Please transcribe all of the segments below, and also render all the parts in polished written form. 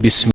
بسم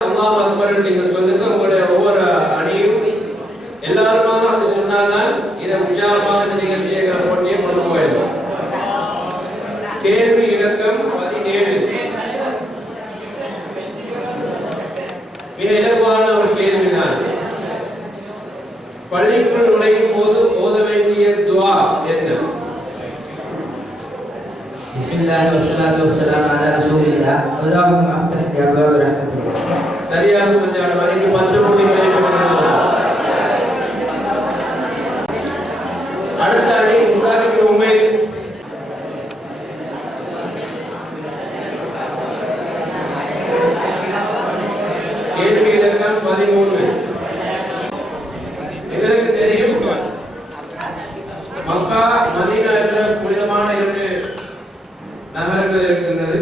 அல்லாஹ் அக்பர் நீங்கள் சொல்லுங்க. உங்களுடைய ஒவ்வொரு அணியும் எல்லாருமாக அப்படி சொன்னால்தான் இதை உற்சாகமாக நிகழ்ச்சியை போட்டியை கொண்டு போயிடும். கேள்வி இலக்கம் 17. மிக இலகுவான ஒரு கேள்விதான். பள்ளிக்குள் நுழையும் போது ஓத வேண்டிய துஆ என்ன? பிஸ்மில்லாஹி வஸ்ஸலாத்து வஸ்ஸலாமு அலா ரசூலில்லாஹ் அல்லாஹும்ம அஃப்தஹ் லி அப்வாபி ரஹ்மத்திக். சரியாக கொஞ்சம் வரைக்கும் 10 புள்ளிகளை பெறுகிறோம். அடுத்த அணி முஸ்தாக் உமைர். கேள்வி இலக்கம் 13. இதற்கு தெரியும், மக்கா மதீனா என்ற புனிதமான 2 நகரங்கள் இருக்கின்றது.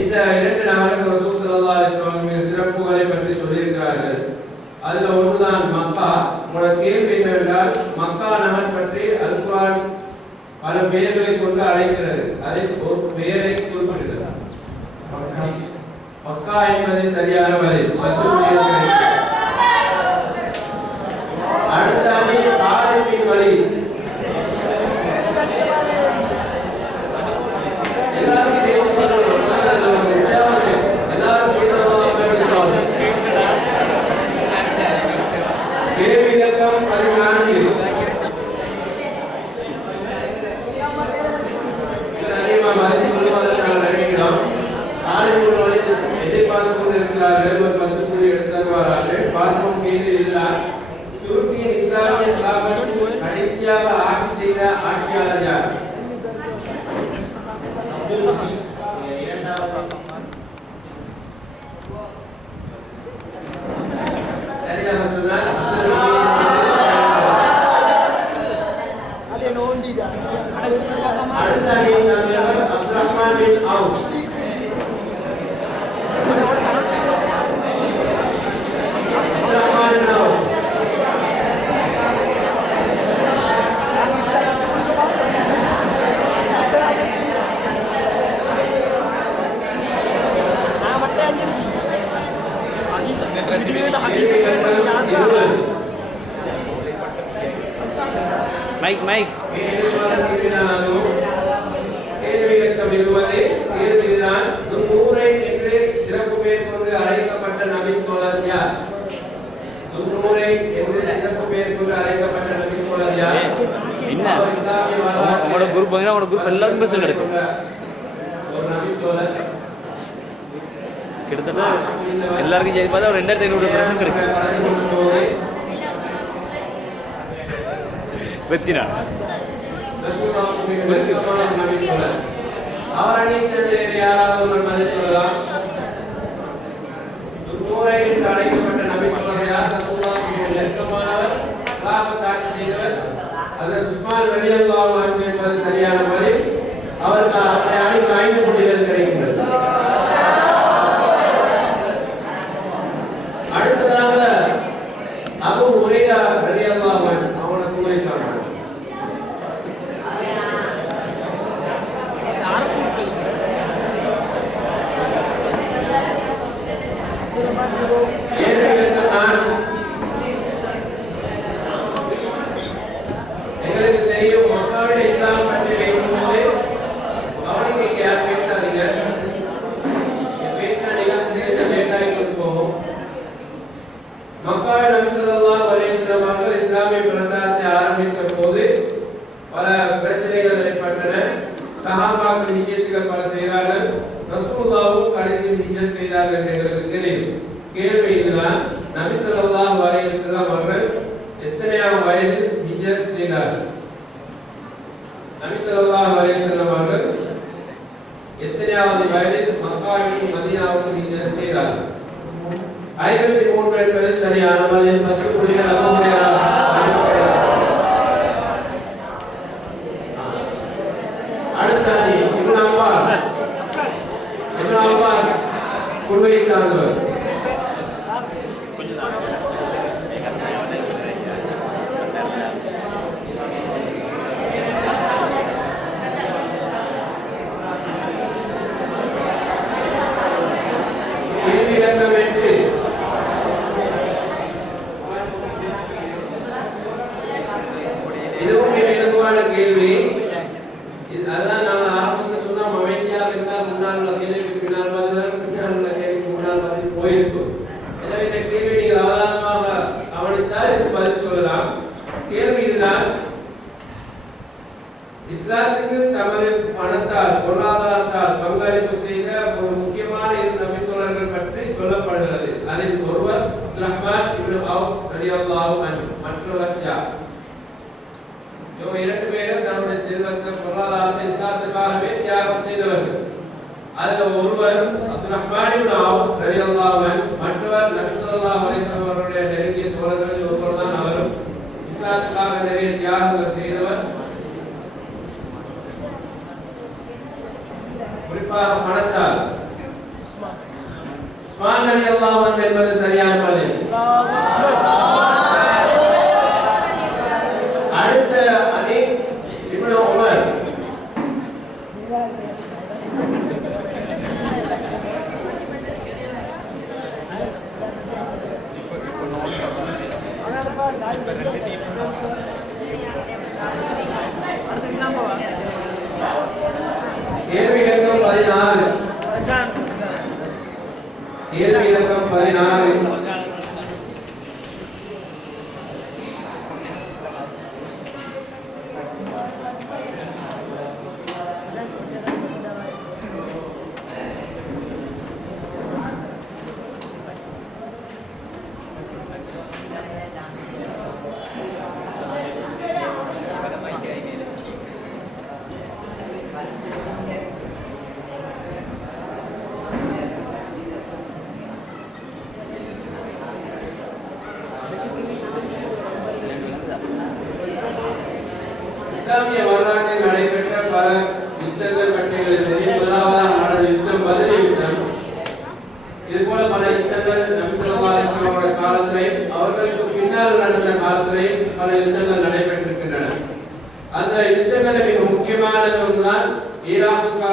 இந்த 2 நகரங்கள் ரசூல் ஸல்லல்லாஹு அலைஹி வஸல்லம் சிறப்புகளை பற்றி சொல்லியிருக்கிறார்கள். அதுல ஒன்றுதான் மக்கா. உங்களோட கேள்வி என்னவென்றால், மக்கா நகர் பற்றி அல் குர்ஆன் பல பெயர்களை கொண்டு அழைக்கிறது. அதில் ஒரு பெயரை குறிப்பிடுகிறது. மக்கா என்பது சரியான பதில். அடுத்த அணி தாரிபின் வழி. எல்லாரும் சேர்ந்து சொல்லணும். எல்லாரும் சேர்ந்து கேள்வி இலக்கம் 14. அதிகமாக பதில் சொல்லுவதற்கு நாங்கள் நினைக்கிறோம். தாரிபின் வழி எதிர்பார்த்து கொண்டிருக்கிறார்கள். ஒரு 10 புள்ளி எடுத்து தருவார்கள். பார்ப்போம். கேள்வி இல்லை. துருக்கியின் இஸ்லாமிய கிலாபத் கடைசியாக ஆட்சி செய்த ஆட்சியாளர் யார்? சரியாக சொன்னார். அடுத்த அணி அப்துல் ரஹ்மான் பின் அவுஃப். மைக் கேள்வி இலக்கம் 20. கேள்விதான், துன்னூரைன் என்று சிறப்பு பெயர் கொண்டு அழைக்கப்பட்ட நபி தோழர் யார்? துன்னூரைன் என்று சிறப்பு பெயர் கொண்டு அழைக்கப்பட்ட நபி தோழர் யார்? என்ன உங்களோட குரூப் வாங்கினா உங்களோட குரூப் எல்லாரும் பேச கிடைக்கும். ஒரு நபி தோழர் கிட்டத்தட்ட எல்லாருக்கும் சரி பார்த்தா ஒரு 2500 பிரச்சனை கிடைக்கும். வெத்தினா அவர் அணியை சேர்ந்த யாராவது ஒரு பதில் சொல்லலாம். துன்னூரைன் என்று அழைக்கப்பட்ட நபி தோழர் யார்? ரசூலுல்லாஹ்வுக்கு நெருக்கமானவர், கிலாபத் ஆட்சி செய்தவர். அது உஸ்மான் ரலியல்லாஹு அன்ஹு என்பது சரியான பதில். அவருக்கு அவருடைய அணிக்கு 5 புள்ளிகள் கிடைக்கின்றது. அடுத்ததாக அபூ ஹுரைரா ரலியல்லாஹு அன்ஹு அவரோட கூரை சொன்னார். கேள்வி மக்காவில் நபி ஸல்லல்லாஹு அலைஹி வஸல்லம் அவர்கள் இஸ்லாமிய பிரச்சாரத்தை ஆரம்பித்த போது பல பிரச்சனைகள் ஏற்பட்டன. சஹாபாக்கள் ஹிஜ்ரத்துகள் பல செய்தார்கள். ரசூலுல்லாஹ்வும் கடைசியில் ஹிஜ்ரத் செய்தார்கள் எங்களுக்கு தெரியும். கேள்வி இதுதான், நபி ஸல்லல்லாஹு அலைஹி வஸல்லம் அவர்கள் எத்தனையாம் வயதில் ஹிஜ்ரத் செய்தார்கள்? நபி ஸல்லல்லாஹு அலைஹி வஸல்லம் அவர்கள் எத்தனையாவது வயதில் மக்காவிலிருந்து மதீனாவுக்கு ஹிஜ்ரத் செய்தார்கள்? 53 என்பது சரியான பதில். 10 புள்ளிகள் அடுத்தது இப்னு அப்பாஸ் குழுவை சார்ந்தவர். கேள்வி அதான் நான் ஆரம்பத்தில் சொன்ன அமைதியாக இருந்தால் முன்னால் உள்ள கேள்விக்கு பின்னால் பதில் பின்னால் உள்ள கேள்விக்கு முன்னால் பதில் போயிருக்கும். எனவே இந்த கேள்வி நீங்கள் அவதானமாக கவனித்தால் இதுக்கு பதில் சொல்லலாம். கேள்வி இதுதான், இஸ்லாத்துக்கு தமது பணத்தால் பொருளாதாரத்தால் பங்களிப்பு செய்த ஒரு முக்கியமான இரு நபித்தோழர்கள் பற்றி சொல்லப்படுகிறது. அதில் ஒருவர் அப்துர்ரஹ்மான் இப்னு அவுஃப் ரலியல்லாஹு அன்ஹு, மற்றவர் யார்? இவங்க இரண்டு பேரும் தன்னுடைய செல்வத்தை பொருளாதாரத்தை இஸ்லாத்துக்காகவே தியாகம் செய்தவர்கள். அதில் ஒருவர் அப்துர்ரஹ்மான் இப்னு அவுஃப் ரலியல்லாஹு அன்ஹு, மற்றவர் நபி ஸல்லல்லாஹு அலைஹி வஸல்லம் அவர்களுடைய நெருங்கிய தோழர்களில் ஒருவர் தான். அவரும் இஸ்லாத்துக்காக நிறைய தியாகங்கள் செய்தவர். குறிப்பாக பணத்தால். உஸ்மான் ரலியல்லாஹு அன்ஹு என்பது சரியான பதில். அடுத்த அணி இப்னு உமர். கேள்வி இலக்கம் 16. கேள்வி இலக்கம் 16. இஸ்லாமிய வரலாற்றில் நடைபெற்ற பல யுத்தங்கள் பட்டியலில் தெரியும். முதலாவதாக நடந்த யுத்தம் பத்ர் யுத்தம். இது போல பல யுத்தங்கள் நபி ஸல்லல்லாஹு அலைஹி வஸல்லம் காலத்திலேயும் அவர்களுக்கு பின்னால் நடந்த காலத்திலேயும் பல யுத்தங்கள் நடைபெற்றிருக்கின்றன. அந்த யுத்தங்களில் மிக முக்கியமானது ஒன்றுதான் ஈராக்குக்கு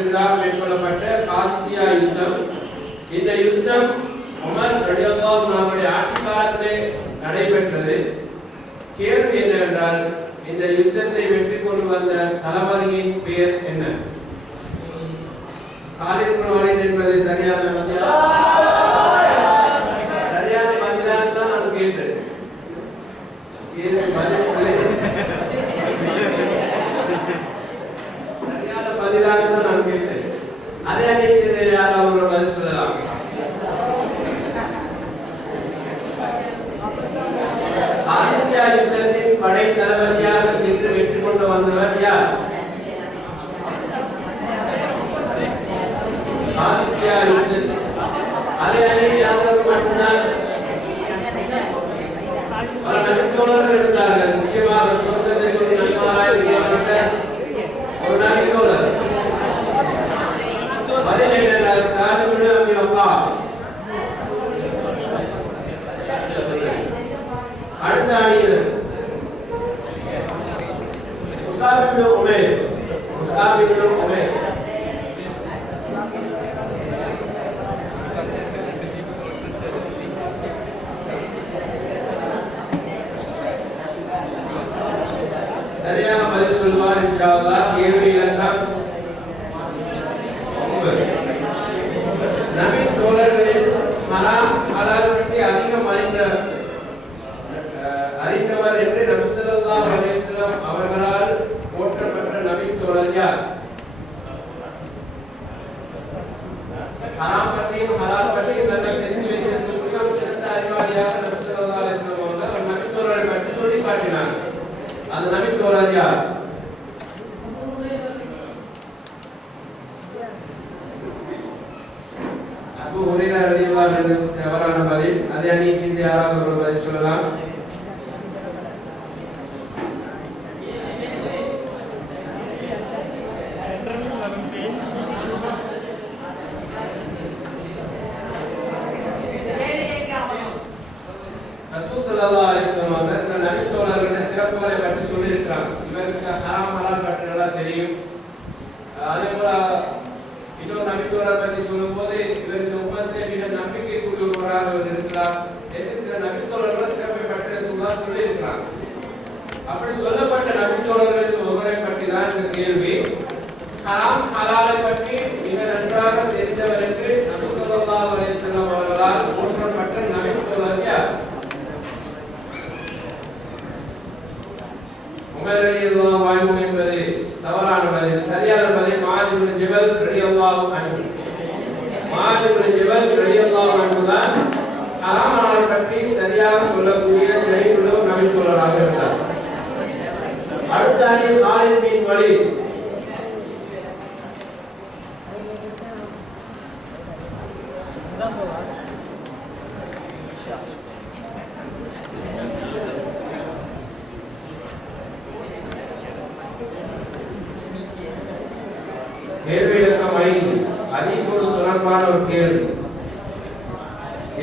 எதிராக மேற்கொள்ளப்பட்ட காதிசியா யுத்தம். இந்த யுத்தம் உமர் ரலியல்லாஹு அன்ஹு அவருடைய ஆட்சி காலத்திலே நடைபெற்றது. கேள்வி என்னவென்றால், இந்த யுத்தத்தை வெற்றி கொண்டு வந்த தளபதியின் பெயர் என்ன? காலித் இப்னு வலீத் என்பது சரியான பதிலா? சரியான பதிலாக தான் நான் கேட்டேன். சரியான பதிலாக தான் நான் கேட்டேன். அதே அணியை யாராவது ஒரு பதில் சொல்லலாம்? காதிசியா யுத்தத்தின் படை தளபதியாக சென்று வெற்றி கொண்டு வந்தவர் யார்? காதிசியா யுத்தத்தில் அதே அணியை யாதவர் மட்டும்தான். பல நபித்தோழர்கள் இருந்தார்கள். முக்கியமாக சொர்க்கத்தை கொண்டு நன்மாராய் செய்யப்பட்ட ஒரு நபித்தோழர். பதில் என்னென்றால் சாத் இப்னு அபி வக்காஸ். அடுத்த அணியில் முஸாப் இப்னு உமைர். முஸாப் இப்னு உமைர். சரியாக பதில் சொல்வார் இன்ஷா அல்லாஹ். கேள்வி இலக்கம் 9. நபி தோழர்களில் ஹராம் ஹலால் பற்றி அதிக பதில். அதை அணியை சேர்ந்து யாராவது ஒரு பதில் சொல்லலாம். ரசூல் ஸல்லல்லாஹு அலைஹி வஸல்லம் அவங்க சில நபித்தோழர்களுடைய சிறப்புகளை பற்றி சொல்லியிருக்கிறாங்க. இவருக்கு ஹராம் ஹலால் பற்றியெல்லாம் தெரியும். அதே போல இன்னொரு நபித்தோழரை பற்றி சொல்லும்போது இவருக்கு உம்மத்திலே மிக நம்பிக்கைக்குரியவராக இவர் இருக்கிறார் என்று சில நபித்தோழர்களை சிறப்பை பற்றி சொல்லியிருக்கிறாங்க. அப்படி சொல்லப்பட்ட நபித்தோழர்களுக்கு ஒருவரை பற்றி தான் இந்த கேள்வி. ஹராம் ஹலாலை பற்றி மிக நன்றாக தெரிந்தவர் என்று நபி ஸல்லல்லாஹு அலைஹி வஸல்லம் அவர்களால் போற்றப்பட்ட நபித்தோழர் யார்? உமர் ரலியல்லாஹு அன்ஹு என்பது தவறான பதில். சரியான பதில் முஆத் இப்னு ஜபல் ரலியல்லாஹு அன்ஹு. முஆத் இப்னு ஜபல் ரலியல்லாஹு அன்ஹு தான் ஹராம் ஹலால் பற்றி சரியாக சொல்லக்கூடிய தெளிவுள்ள நபித்தோழராக இருந்தார். அடுத்த அணி காலித் பின் வலீத். கேள்வி இலக்கம் 5 ஹதீஸோடு தொடர்பான ஒரு கேள்வி.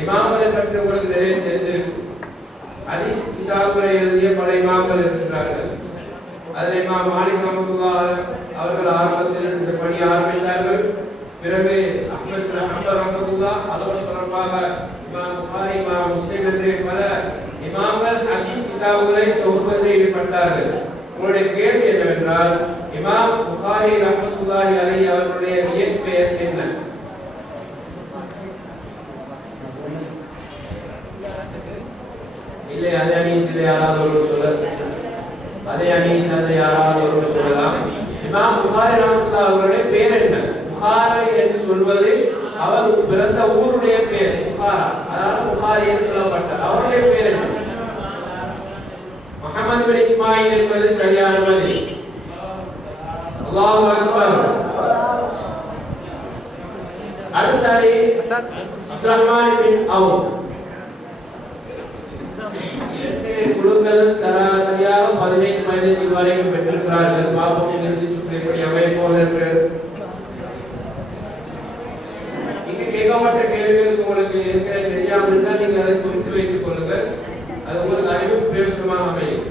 இமாம்களை பற்றி உங்களுக்கு நிறைய தெரிந்திருக்கும். ஹதீஸ் கிதாபுகளை எழுதிய பல இமாம்கள் இருக்கிறார்கள். அதில் இமாம் மாலிக் ரஹ்மத்துல்லாஹி அவர்கள் ஆரம்பத்தில் இந்த பணி ஆரம்பித்தார்கள். பிறகு அஹ்மத் பின் ஹம்பல் ரஹ்மத்துல்லாஹ் அதோடு தொடர்பாக இமாம் புகாரி, இமாம் முஸ்லிம் என்று பல இமாம்கள் ஹதீஸ் கிதாபுகளை தொகுப்பதில் ஈடுபட்டார்கள். உங்களுடைய கேள்வி என்னவென்றால், இமாம் புகாரி ரஹ்மத்துல்லாஹி அலைஹி அவர்களுடைய இயற்பெயர் என்ன? இல்லை, அதே அணியில் யாராவது ஒருவர் சொல்லலாம். இமாம் புகாரி ரஹ்மத்துல்லாஹி அவர்களுடைய பேர் என்ன? புகாரி என்று சொல்வது அவர் பிறந்த ஊருடைய பேர் புகாரா, அதனால புகாரி என்று சொல்லப்பட்டார். அவருடைய பேர் என்ன? முஹம்மது பின் இஸ்மாயில் என்பது சரியான பதில். அல்லாஹு அக்பர். அடுத்த அணி அப்துர்ரஹ்மான் பின் அவுஃப். குழுக்கள் சரியாக 15 வரைக்கும் பெற்றிருக்கிறார்கள். பாப்போம் இறுதி சுற்று எப்படி அமைப்போம் என்று. இங்கு கேட்கப்பட்ட கேள்விகளுக்கு உங்களுக்கு ஏற்கனவே தெரியாமல் இருந்தால் நீங்கள் அதை குறித்து வைத்துக் கொள்ளுங்கள். அது உங்களுக்கு அறிவு பிரயோசனமாக அமையும்.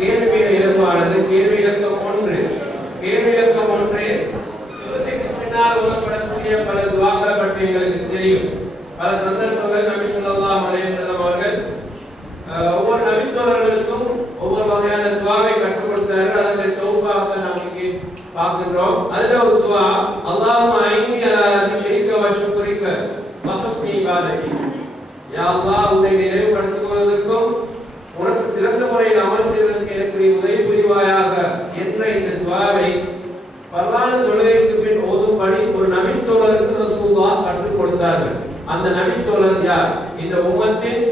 கேள்வி இலக்கமானது கேள்வி இலக்கம் 1. கேள்வி இலக்கம் 1 இதற்கு பின்னால் ஓதப்படக்கூடிய பல துஆக்களை பற்றி எங்களுக்கு தெரியும். பல சந்தர்ப்பங்கள் நபி ஸல்லல்லாஹு அலைஹி வஸல்லம் அவர்கள் ஒவ்வொரு நபித்தோழர்களுக்கும் ஒவ்வொரு வகையான துஆவை கற்றுக் கொடுத்தார்கள். அதனுடைய தொகுப்பாக நாம் இங்கே பார்க்கிறோம். அதுல ஒரு துஆ, அல்லாஹும்ம ஐன்னி அலா திக்ரிக வ ஷுக்ரிக வ ஹுஸ்னி இபாதத்தி. யா அல்லாஹ், உன்னை நினைவுபடுத்திக் கொள்வதற்கும் உனக்கு சிறந்த முறையில் அமல் செய்வதற்கு எனக்கு நீ உதவி புரிவாயாக என்ற இந்த துஆவை பரலான தொழுகைக்கு பின் ஓதும்படி ஒரு நபித்தோழருக்கு ரசூலுல்லாஹ் கற்றுக் கொடுத்தார்கள். அந்த நபித்தோழர் யார்? இந்த உம்மத்தின்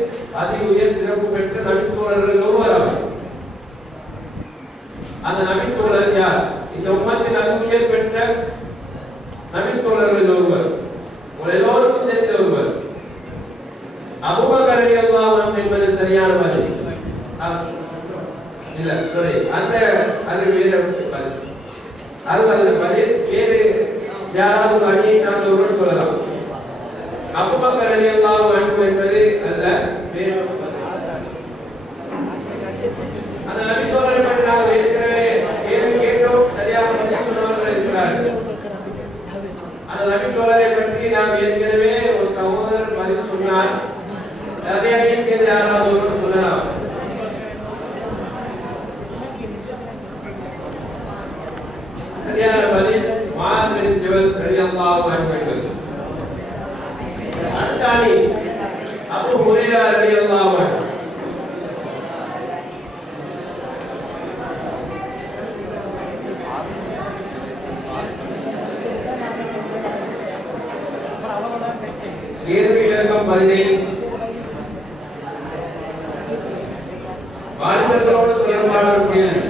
அதி உயர் சிறப்பு பெற்ற நபித்தோழர்கள் ஒருவர் அவர். அந்த நபித்தோழர் யார்? இந்த உம்மத்தின் அதி உயர் பெற்ற நபித்தோழர்கள் ஒருவர், உங்கள் எல்லோருக்கும் தெரிந்த ஒருவர். அபூபக்கர் ரலியல்லாஹு அன்ஹு என்பது சரியான பதில். இல்ல, சாரி, அது வேற பதில். அது பதில். வேறு யாராவது அணியை சார்ந்த ஒருவர் சொல்லலாம். அபூபக்கர் ரலியல்லாஹு அன்ஹு என்பது அல்ல, வேறு அந்த நபித்தோழரை பற்றி நாங்கள் ஏற்கனவே கேள்வி கேட்டோம். சரியாக பதில் சொன்னவர்கள் இருக்கிறார்கள். அந்த நபித்தோழரை பற்றி நாம் ஏற்கனவே ஒரு சகோதரர் பதில் சொன்னார். அதே அணியை சேர்ந்த யாராவது ஒருவர் சொல்லலாம். சரியான பதில் முஆத் பின் ஜபல் ரலியல்லாஹு அன்ஹு. அடுத்த அணி அபூ ஹுரைரா ரலியல்லாஹு அன்ஹு. கேள்வி இலக்கம் 15 வாலிபர்களோடு தொடர்பான கேள்வி.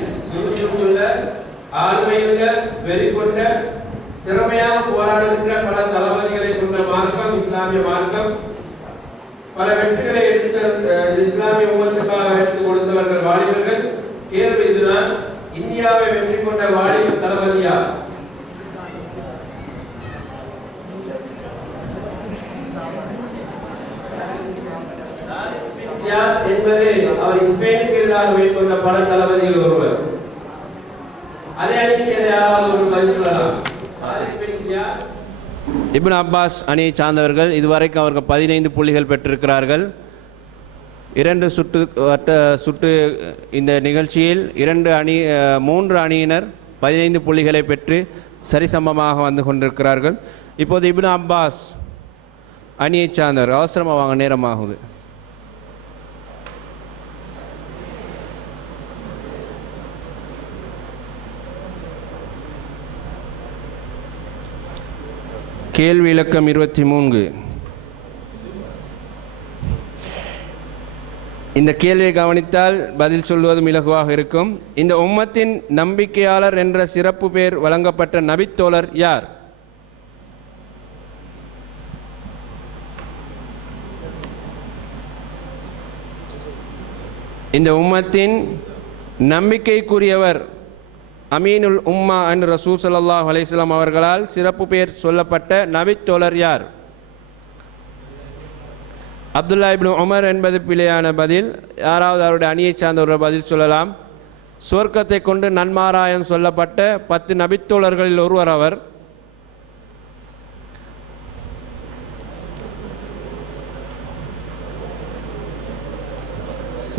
ஆளுமையுள்ள வெறி கொண்ட திறமையாக போராடுகின்ற பல தளபதிகளை கொண்ட மார்க்கம் இஸ்லாமிய மார்க்கம். பல வெற்றிகளை எடுத்த இஸ்லாமிய உம்மத்துக்காக எடுத்து கொடுத்தவர்கள் வாலிபர்கள். கேள்வி இதுதான், இந்தியாவை வெற்றி கொண்ட வாலிப தளபதியா? என்பது அவர் ஸ்பெயினுக்கு எதிராக மேற்கொண்ட பல தளபதிகள் ஒருவர். அதே அணியை சேர்ந்த யாராவது ஒரு பதில் சொல்லலாம். இப்னு அப்பாஸ் அணியை சார்ந்தவர்கள் இதுவரைக்கும் அவர்கள் 15 புள்ளிகள் பெற்றிருக்கிறார்கள். 2 சுற்று இந்த நிகழ்ச்சியில் 3 அணியினர் 15 புள்ளிகளை பெற்று சரிசமமாக வந்து கொண்டிருக்கிறார்கள். இப்போது இப்னு அப்பாஸ் அணியை சார்ந்தவர் அவசரமாக வாங்க, நேரமாகுது. கேள்வி இலக்கம் 23. இந்த கேள்வியை கவனித்தால் பதில் சொல்வதும் இலகுவாக இருக்கும். இந்த உம்மத்தின் நம்பிக்கையாளர் என்ற சிறப்பு பெயர் வழங்கப்பட்ட நபித்தோழர் யார்? இந்த உம்மத்தின் நம்பிக்கைக்குரியவர் அமீனுல் உம்மா என்று ரசூல் ஸல்லல்லாஹு அலைஹி வஸல்லம் அவர்களால் சிறப்பு பெயர் சொல்லப்பட்ட நபித்தோழர் யார்? அப்துல்லா இப்னு உமர் என்பது பிழையான பதில். யாராவது அவருடைய அணியை சார்ந்த ஒரு பதில் சொல்லலாம். சுவர்க்கத்தை கொண்டு நன்மாராயம் சொல்லப்பட்ட 10 நபித்தோழர்களில் ஒருவர் அவர்.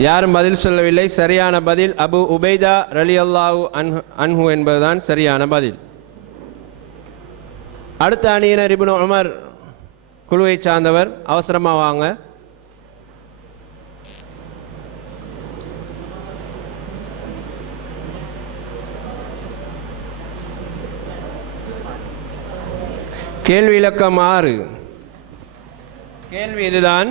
யாரும் பதில் சொல்லவில்லை. சரியான பதில் அபு உபைதா ரலியல்லாஹு அன்ஹு என்பதுதான் சரியான பதில். அடுத்த அணியினர் இப்னு உமர் குழுவை சார்ந்தவர். அவசரமாக வாங்க. கேள்வி இலக்கம் 6. கேள்வி இதுதான்,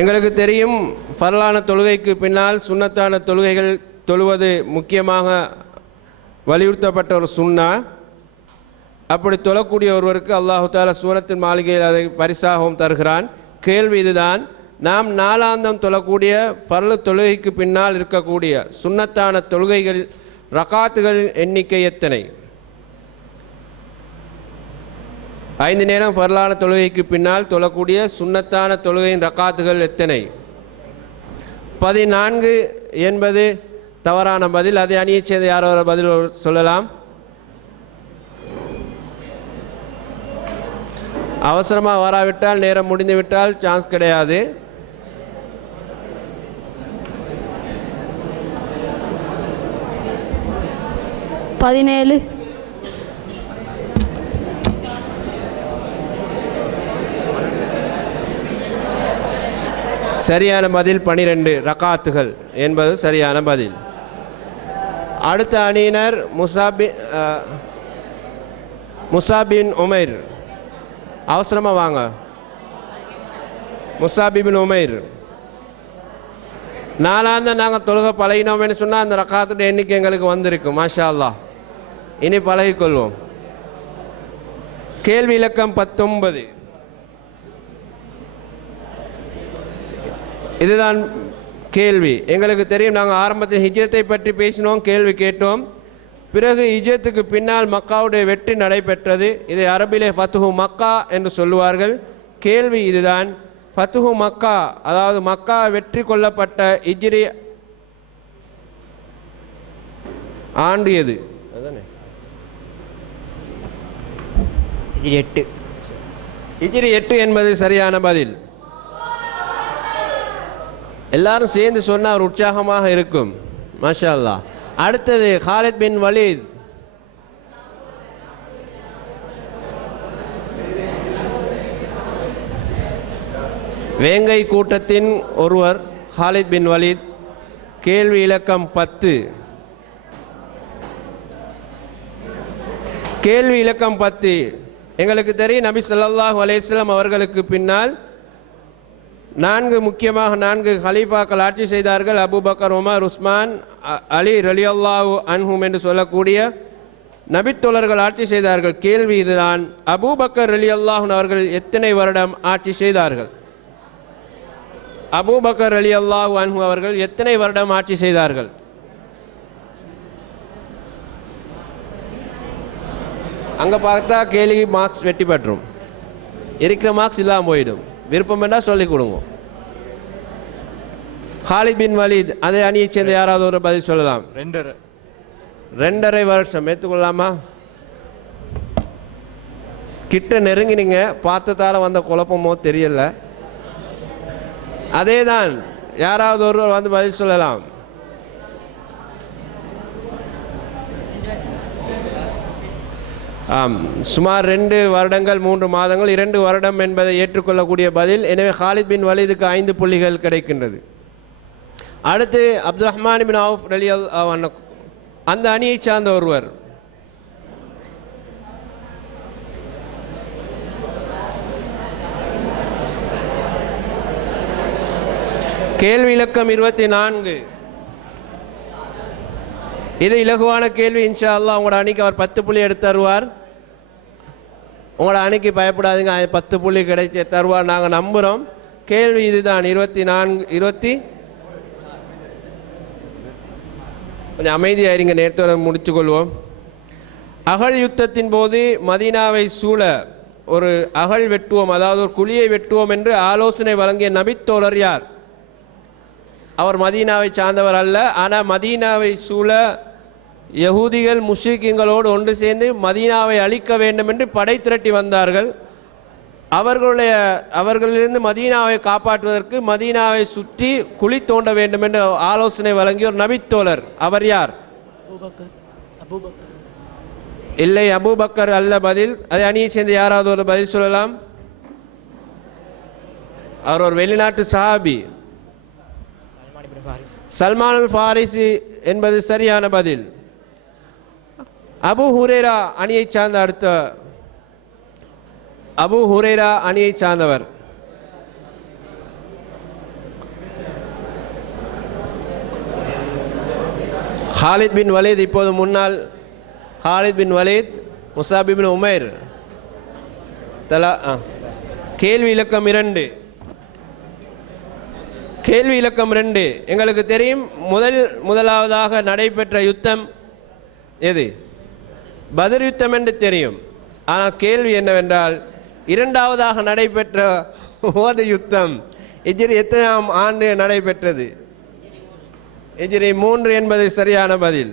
எங்களுக்கு தெரியும் ஃபர்லான தொழுகைக்கு பின்னால் சுன்னத்தான தொழுகைகள் தொழுவது முக்கியமாக வலியுறுத்தப்பட்ட ஒரு சுன்னா. அப்படி தொழக்கூடிய ஒருவருக்கு அல்லாஹு தஆலா சூரத்தின் மாளிகையில் அதை பரிசாகவும் தருகிறான். கேள்வி இதுதான், நாம் நாளாந்தம் தொழக்கூடிய ஃபர்லு தொழுகைக்கு பின்னால் இருக்கக்கூடிய சுன்னத்தான தொழுகைகள் ரகாத்துகள் எண்ணிக்கை எத்தனை? 5 நேரம் ஃபர்லான தொழுகைக்கு பின்னால் தொழக்கூடிய சுன்னத்தான தொழுகையின் ரகாத்துகள் எத்தனை? 14 என்பது தவறான பதில். அதை அணியைச் சேர்ந்த யாரோ ஒரு பதில் சொல்லலாம். அவசரமாக வராவிட்டால், நேரம் முடிந்துவிட்டால் சான்ஸ் கிடையாது. சரியான பதில் 12 ரகாத்துகள் என்பது சரியான பதில். அடுத்த அணியினர் முசாபின் உமைர். அவசரமாக வாங்க. முசாபிபின் உமைர். நாளாந்த நாங்கள் தொழுக பழகினோம்னு சொன்னால் அந்த ரகாத்துடைய எண்ணிக்கை எங்களுக்கு வந்திருக்கும். மாஷா அல்லாஹ், இனி பழகிக்கொள்வோம். கேள்வி இலக்கம் 19. இதுதான் கேள்வி. எங்களுக்கு தெரியும், நாங்கள் ஆரம்பத்தில் ஹிஜ்ரத்தை பற்றி பேசினோம், கேள்வி கேட்டோம். பிறகு ஹிஜ்ரத்துக்கு பின்னால் மக்காவுடைய வெற்றி நடைபெற்றது. இதை அரபிலே ஃபத்ஹு மக்கா என்று சொல்லுவார்கள். கேள்வி இதுதான், ஃபத்ஹு மக்கா அதாவது மக்கா வெற்றி கொள்ளப்பட்ட ஹிஜ்ரி ஆண்டு எது? ஹிஜ்ரி 8 என்பது சரியான பதில். எல்லாரும் சேர்ந்து சொன்னால் ஒரு உற்சாகமாக இருக்கும். மாஷா அல்லாஹ். அடுத்தது ஹாலித் பின் வலீத். வேங்கை கூட்டத்தின் ஒருவர் ஹாலித் பின் வலீத். கேள்வி இலக்கம் 10. கேள்வி இலக்கம் 10. எங்களுக்கு தெரியும், நபி ஸல்லல்லாஹு அலைஹி வஸல்லம் அவர்களுக்கு பின்னால் முக்கியமாக 4 ஹலீஃபாக்கள் ஆட்சி செய்தார்கள். அபூபக்கர், உமர், உஸ்மான், அலி ரலியல்லாஹு அன்ஹும் என்று சொல்லக்கூடிய நபித்தோழர்கள் ஆட்சி செய்தார்கள். கேள்வி இதுதான், அபூபக்கர் ரலியல்லாஹு அவர்கள் எத்தனை வருடம் ஆட்சி செய்தார்கள்? அபூபக்கர் ரலியல்லாஹு அன்ஹு அவர்கள் எத்தனை வருடம் ஆட்சி செய்தார்கள்? அங்கே பார்த்தா கேள்வி மார்க்ஸ் வெட்டி பற்றும், இருக்கிற மார்க்ஸ் இல்லாமல் போயிடும். விருப்பம் என்றால் சொல்லிக் கொடுங்க. ஹாலித் பின் வலீத் அதே அணியைச் சேர்ந்த யாராவது ஒரு பதில் சொல்லலாம். 2.5 வருஷம் ஏற்றுக்கொள்ளலாமா? கிட்ட நெருங்கினீங்க, பார்த்ததால வந்த குழப்பமோ தெரியல. அதே தான், யாராவது ஒருவர் வந்து பதில் சொல்லலாம். ஆம், சுமார் 2 வருடங்கள் 3 மாதங்கள் 2 வருடம் என்பதை ஏற்றுக்கொள்ளக்கூடிய பதில். எனவே ஹாலித் பின் வலீதுக்கு 5 புள்ளிகள் கிடைக்கின்றது. அடுத்து அப்துல் ரஹ்மான் பின் அவுஃப் ரலியல்லாஹு அன்ஹு அந்த அணியை சார்ந்த ஒருவர். கேள்வி இலக்கம் 24. இது இலகுவான கேள்வி. இன்ஷா அல்லாஹ் உங்களோட அணிக்கு அவர் 10 புள்ளி எடுத்து தருவார். உங்களோட அணிக்கு பயப்படாதீங்க, 10 புள்ளி கிடைச்சி தருவார், நாங்கள் நம்புகிறோம். கேள்வி இதுதான். 24 கொஞ்சம் அமைதியாயிருங்க, நேரத்தோட முடித்துக்கொள்வோம். அகழ் யுத்தத்தின் போது மதீனாவை சூழ ஒரு அகழ் வெட்டுவோம், அதாவது ஒரு குழியை வெட்டுவோம் என்று ஆலோசனை வழங்கிய நபித்தோழர் யார்? அவர் மதீனாவை சார்ந்தவர் அல்ல. ஆனால் மதீனாவை சூழ யகூதிகள் முஷ்ரிக்கீங்களோடு ஒன்று சேர்ந்து மதீனாவை அழிக்க வேண்டும் என்று படை திரட்டி வந்தார்கள். அவர்களிலிருந்து மதீனாவை காப்பாற்றுவதற்கு மதீனாவை சுற்றி குழி தோண்ட வேண்டும் என்று ஆலோசனை வழங்கிய ஒரு நபித்தோழர். அவர் யார்? இல்லை, அபூபக்கர் அல்ல பதில். அதை அணியை சேர்ந்து யாராவது ஒரு பதில் சொல்லலாம். அவர் ஒரு வெளிநாட்டு சஹாபி. சல்மான் அல் ஃபாரிசி என்பது சரியான பதில். அபு ஹுரேரா அணியை சார்ந்த அடுத்த அபு ஹுரேரா அணியை சார்ந்தவர். ஹாலித் பின் வலீத், இப்போது முன்னாள் ஹாலித் பின் வலீத், முஸாப் இப்னு உமைர். கேள்வி இலக்கம் 2. கேள்வி இலக்கம் 2. எங்களுக்கு தெரியும் முதலாவதாக நடைபெற்ற யுத்தம் எது? பத்ர் யுத்தம் என்று தெரியும். ஆனால் கேள்வி என்னவென்றால், இரண்டாவதாக நடைபெற்ற உஹது யுத்தம் ஹிஜ்ரி எத்தனாம் ஆண்டு நடைபெற்றது? ஹிஜ்ரி 3 என்பது சரியான பதில்.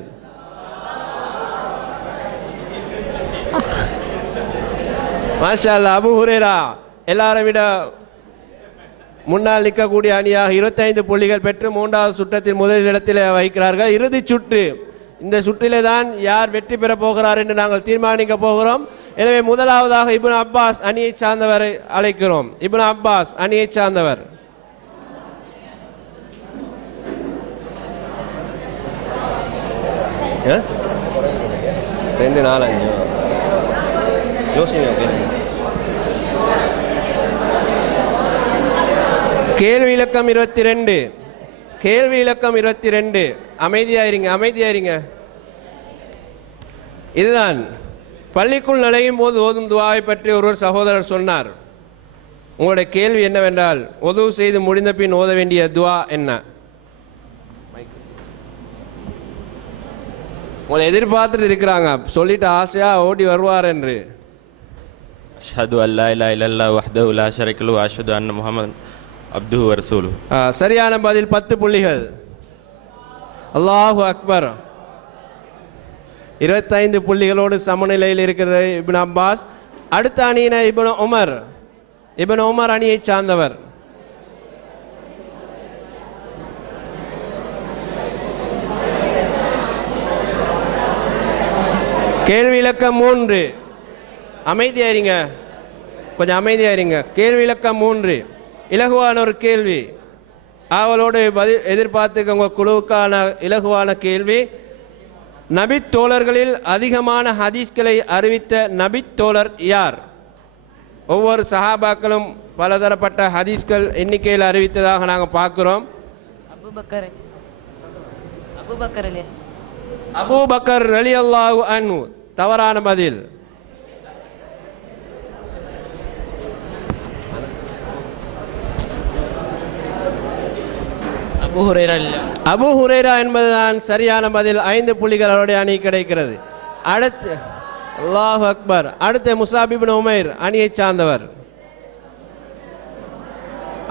மாஷா அல்லாஹ். அபு ஹுரேரா எல்லாரை விட முன்னால் நிற்கக்கூடிய அணியாக 25 புள்ளிகள் பெற்று 3வது சுற்றத்தில் முதல் இடத்தில் வைக்கிறார்கள். இறுதி சுற்று, இந்த சுற்றிலே தான் யார் வெற்றி பெற போகிறார் என்று நாங்கள் தீர்மானிக்க போகிறோம். எனவே முதலாவதாக இப்னு அப்பாஸ் அணியை சார்ந்தவரை அழைக்கிறோம். இப்னு அப்பாஸ் அணியை சார்ந்தவர். ரெண்டு 4 5 யோசிங்க. கேள்வி இலக்கம் 22. கேள்வி இலக்கம் 22. அமைதியாயிருங்க. இதுதான், பள்ளிக்குள் நுழையும் போது ஓதும் துவாவை பற்றி ஒருவர் சகோதரர் சொன்னார். உங்களுடைய கேள்வி என்னவென்றால், ஒது செய்து முடிந்த பின் ஓத வேண்டிய துவா என்ன? உங்களை எதிர்பார்த்துட்டு இருக்கிறாங்க, சொல்லிட்டு ஆசையா ஓடி வருவார் என்று. அஷ்ஹது அல்லா இலாஹ இல்லல்லாஹ் வஹ்தஹு லா ஷரீக லஹு வ அஷ்ஹது அன்ன முஹம்மதன் அப்துஹு வ ரசூலுஹு. சரியான பதில் 10 புள்ளிகள். அல்லாஹு அக்பர். 25 புள்ளிகளோடு சமநிலையில் இருக்கிறது இப்னு அப்பாஸ். அடுத்த அணியினர் இப்னு உமர். இப்னு உமர் அணியை சார்ந்தவர். கேள்வி இலக்கம் 3. அமைதியாயிருங்க, கொஞ்சம் அமைதியாயிருங்க. கேள்வி இலக்கம் 3 இலகுவான ஒரு கேள்வி. அவளோடு பதில் எதிர்பார்த்துக்க உங்கள் குழுவுக்கான இலகுவான கேள்வி. நபித்தோழர்களில் அதிகமான ஹதீஸ்களை அறிவித்த நபித்தோழர் யார்? ஒவ்வொரு சஹாபாக்களும் பலதரப்பட்ட ஹதீஸ்கள் எண்ணிக்கையில் அறிவித்ததாக நாங்கள் பார்க்குறோம். அபூபக்கர் ரலியல்லாஹு அன்ஹு தவறான பதில். அபூ ஹுரைரா என்பதுதான் சரியான பதில். 5 புள்ளிகள் அவருடைய அணி கிடைக்கிறது. அடுத்து அல்லாஹ் அக்பர். அடுத்து முஸாப் இப்னு உமைர் அணியை சார்ந்தவர்.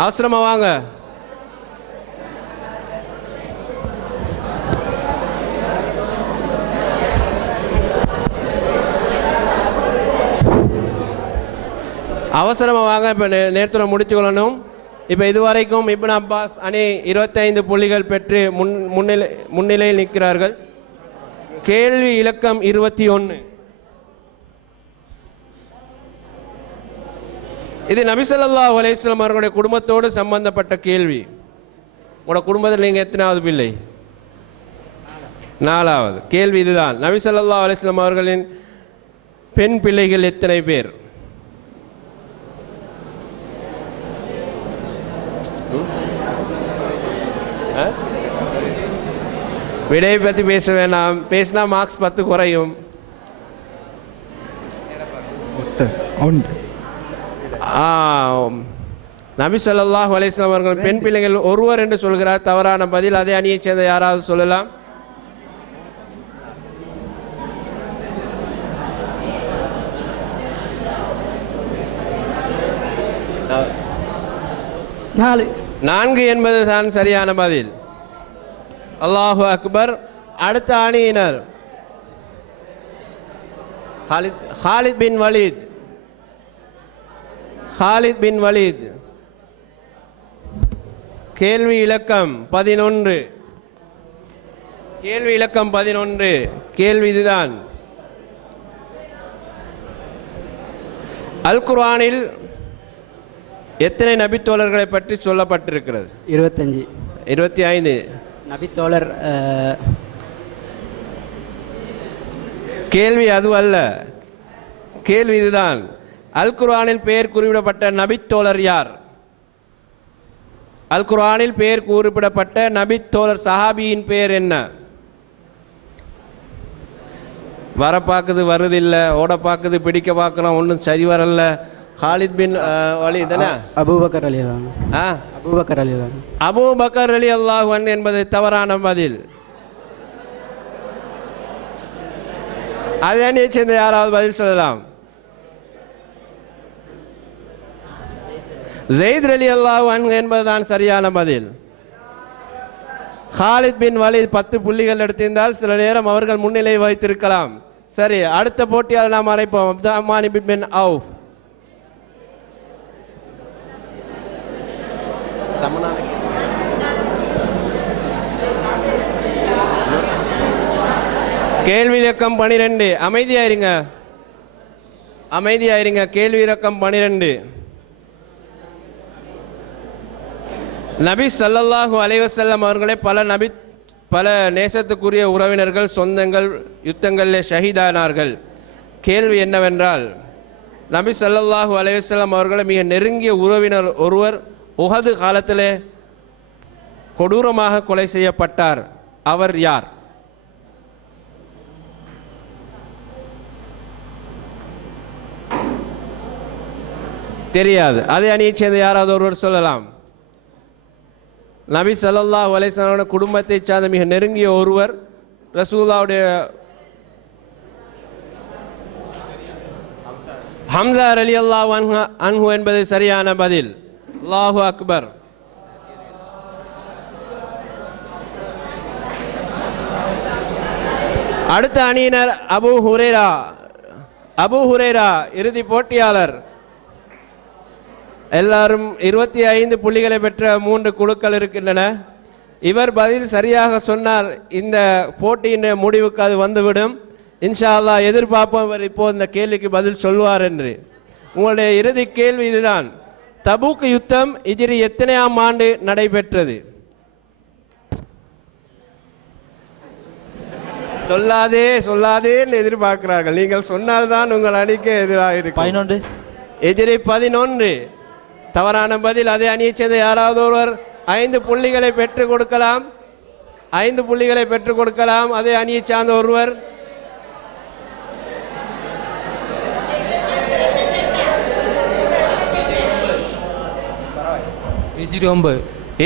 அவசரமா வாங்க. அவசரமாக வாங்க. இப்போ நேரத்தில் முடித்து கொள்ளணும். இப்போ இதுவரைக்கும் இப்னு அப்பாஸ் அணி 25 புள்ளிகள் பெற்று முன்னிலையில் நிற்கிறார்கள். கேள்வி இலக்கம் 21. இது நபி ஸல்லல்லாஹு அலைஹி வஸல்லம் அவர்களுடைய குடும்பத்தோடு சம்பந்தப்பட்ட கேள்வி. உங்களோட குடும்பத்தில் நீங்கள் எத்தனாவது பிள்ளை? 4வது. கேள்வி இதுதான். நபி ஸல்லல்லாஹு அலைஹி வஸல்லம் அவர்களின் பெண் பிள்ளைகள் எத்தனை பேர்? விடையை பற்றி பேச வேண்டாம். பேசினா மார்க்ஸ் 10 குறையும். நபி ஸல்லல்லாஹு அலைஹி வஸல்லம் அவர்கள் பெண் பிள்ளைகள் ஒருவர் என்று சொல்கிறார். தவறான பதில். அதே அணியைச் சேர்ந்த யாராவது சொல்லலாம்? நான்கு என்பது தான் சரியான பதில். அல்லாஹு அக்பர். அடுத்த அணியினர் Khalid bin Walid. Khalid bin Walid. கேள்வி இலக்கம் 11. கேள்வி இலக்கம் 11. கேள்வி இதுதான். அல் குர்ஆனில் எத்தனை நபித்தோழர்களை பற்றி சொல்லப்பட்டிருக்கிறது? 25. 25 நபித்தோழர். கேள்வி அது அல்ல. கேள்வி இதுதான். அல் குர்ஆனில் பெயர் குறிப்பிடப்பட்ட நபித்தோழர் யார்? அல் குர்ஆனில் பெயர் குறிப்பிடப்பட்ட நபித்தோழர் சஹாபியின் பெயர் என்ன? வர பார்க்குது வருதில்லை, ஓட பார்க்குது பிடிக்க பார்க்குறோம், ஒன்றும் சரி வரல. ஹாலித் பின் வலீத் தானே? அபூபக்கர் ரலியல்லாஹு அன்ஹு. அபூபக்கர் ரலியல்லாஹு அன்ஹு. அபூபக்கர் ரலியல்லாஹு அன்ஹு என்பது தவறான பதில். அதை அணியைச் சேர்ந்த யாராவது பதில் சொல்லலாம்? ஸெய்த் ரலியல்லாஹு அன்ஹு என்பதுதான் சரியான பதில். ஹாலித் பின் வலீத் 10 புள்ளிகள் எடுத்திருந்தால் சில நேரம் அவர்கள் முன்னிலை வைத்திருக்கலாம். சரி, அடுத்த போட்டியாளர் நாம் அழைப்போம். அப்துர்ரஹ்மான் பின் அவுஃப். கேள்வி இலக்கம் 12. அமைதியாயிருங்க, அமைதியாயிருங்க. கேள்வி இலக்கம் 12. நபி ஸல்லல்லாஹு அலைஹி வஸல்லம் அவர்களே பல நேசத்துக்குரிய உறவினர்கள் சொந்தங்கள் யுத்தங்களில் ஷஹீதானார்கள். கேள்வி என்னவென்றால், நபி ஸல்லல்லாஹு அலைஹி வஸல்லம் அவர்களை மிக நெருங்கிய உறவினர் ஒருவர் உஹது காலத்திலே கொடூரமாக கொலை செய்யப்பட்டார். அவர் யார்? தெரியாது. அதே அணியைச் சேர்ந்த யாராவது ஒருவர் சொல்லலாம்? நபி ஸல்லல்லாஹு அலைஹி வஸல்லம் குடும்பத்தைச் சார்ந்த மிக நெருங்கிய ஒருவர், ரசூலுல்லாஹ்வுடைய ஹம்ஸா ரலியல்லாஹு அன்ஹு என்பது சரியான பதில். அல்லாஹு அக்பர். அடுத்த அணியினர் அபூ ஹுரைரா. அபூ ஹுரைரா இறுதி போட்டியாளர். எல்லாரும் 25 புள்ளிகளை பெற்ற 3 குழுக்கள் இருக்கின்றன. இவர் பதில் சரியாக சொன்னார், இந்த போட்டியின் முடிவுக்கு அது வந்துவிடும். இன்ஷா அல்லாஹ் எதிர்பார்ப்போம் இவர் இப்போது இந்த கேள்விக்கு பதில் சொல்வார் என்று. உங்களுடைய இறுதி கேள்வி இதுதான். தபூக் யுத்தம் ஹிஜ்ரி எத்தனையாம் ஆண்டு நடைபெற்றது? சொல்லாதேன்னு எதிர்பார்க்கிறார்கள். நீங்கள் சொன்னால்தான் உங்கள் அணிக்கு எதிராக இருக்கு. எதிரி 11. தவறான பதில். அதே அணியைச் சேர்ந்த யாராவது ஒருவர் 5 புள்ளிகளை பெற்றுக் கொடுக்கலாம். 5 புள்ளிகளை பெற்றுக் கொடுக்கலாம். அதே அணியைச் சார்ந்த ஒருவர்.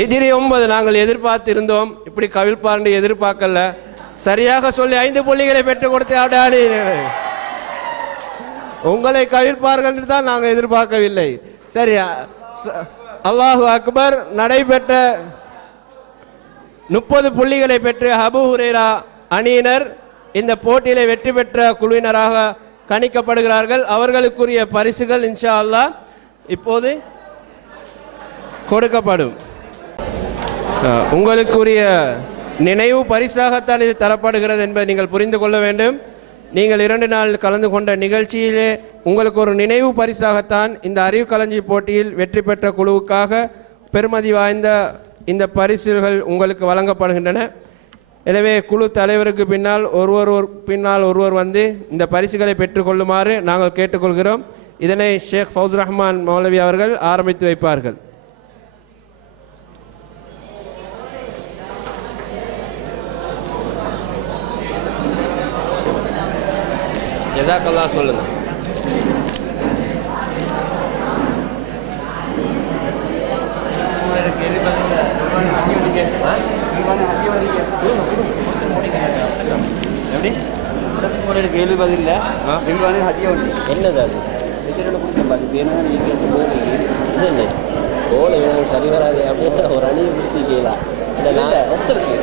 எதிரி 9. நாங்கள் எதிர்பார்த்திருந்தோம், இப்படி கவிழ்ப்பார்ந்து எதிர்பார்க்கல. சரியாக சொல்லி 5 புள்ளிகளை பெற்றுக் கொடுத்து ஆடாடி. உங்களை கவிழ்ப்பார்கள் என்று தான் நாங்கள் எதிர்பார்க்கவில்லை. சரி, அல்லாஹு அக்பர். நடைபெற்ற 30 புள்ளிகளை பெற்று அபூ ஹுரைரா அணியினர் இந்த போட்டியிலே வெற்றி பெற்ற குழுவினராக கணிக்கப்படுகிறார்கள். அவர்களுக்குரிய பரிசுகள் இன்ஷா அல்லாஹ் இப்போது கொடுக்கப்படும். உங்களுக்குரிய நினைவு பரிசாகத்தான் இது தரப்படுகிறது என்பதை நீங்கள் புரிந்து கொள்ள வேண்டும். நீங்கள் 2 நாள் கலந்து கொண்ட நிகழ்ச்சியிலே உங்களுக்கு ஒரு நினைவு பரிசாகத்தான் இந்த அறிவு களஞ்சி போட்டியில் வெற்றி பெற்ற குழுவுக்காக பெருமதி வாய்ந்த இந்த பரிசுகள் உங்களுக்கு வழங்கப்படுகின்றன. எனவே குழு தலைவருக்கு பின்னால் ஒருவர் வந்து இந்த பரிசுகளை பெற்றுக்கொள்ளுமாறு நாங்கள் கேட்டுக்கொள்கிறோம். இதனை ஷேக் ஃபவுஸ் ரஹ்மான் மௌலவி அவர்கள் ஆரம்பித்து வைப்பார்கள். ஜஸாக்கல்லாஹ் சொல்லுங்க. கேள்வி பதில் என்னது அது? இல்லை கோலை சரி வராது அப்படியே ஒரு அணியை பிடிச்சிக்கலாம். இல்லை நான் ஒருத்தருக்கு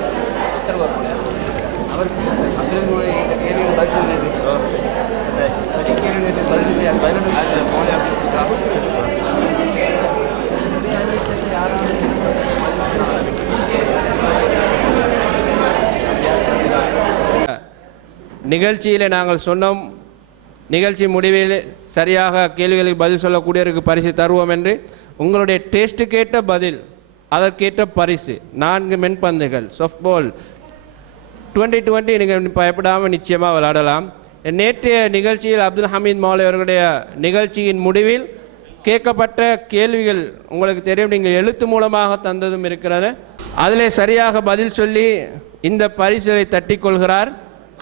நிகழ்ச்சியில் நாங்கள் சொன்னோம், நிகழ்ச்சி முடிவில் சரியாக கேள்விகளுக்கு பதில் சொல்லக்கூடியவருக்கு பரிசு தருவோம் என்று. உங்களுடைய டேஸ்ட்டுக்கேற்ற பதில், அதற்கேற்ற பரிசு 4 மென்பந்துகள் சாஃப்ட்பால் 2020 நீங்கள் பயப்படாமல் நிச்சயமாக விளையாடலாம். நேற்றைய நிகழ்ச்சியில் அப்துல் ஹமீத் மௌலவி அவர்களுடைய நிகழ்ச்சியின் முடிவில் கேட்கப்பட்ட கேள்விகள் உங்களுக்கு தெரியும், நீங்கள் எழுத்து மூலமாக தந்ததும் இருக்கிறது. அதிலே சரியாக பதில் சொல்லி இந்த பரிசுகளை தட்டிக்கொள்கிறார்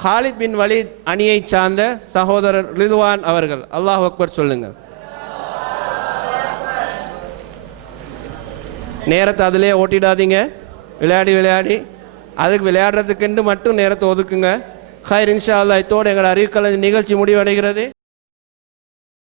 ஹாலித் பின் வலீத் அணியை சார்ந்த சகோதரர் ரிதுவான் அவர்கள். அல்லாஹ் அக்பர் சொல்லுங்க. நேரத்தை அதிலே ஓட்டிடாதீங்க. விளையாடி அதுக்கு விளையாடுறதுக்கென்று மட்டும் நேரத்தை ஒதுக்குங்க. ஹைர் இன்ஷா அல்லாஹ். இதோடு எங்கள் அறிவிக்கலை நிகழ்ச்சி முடிவடைகிறது.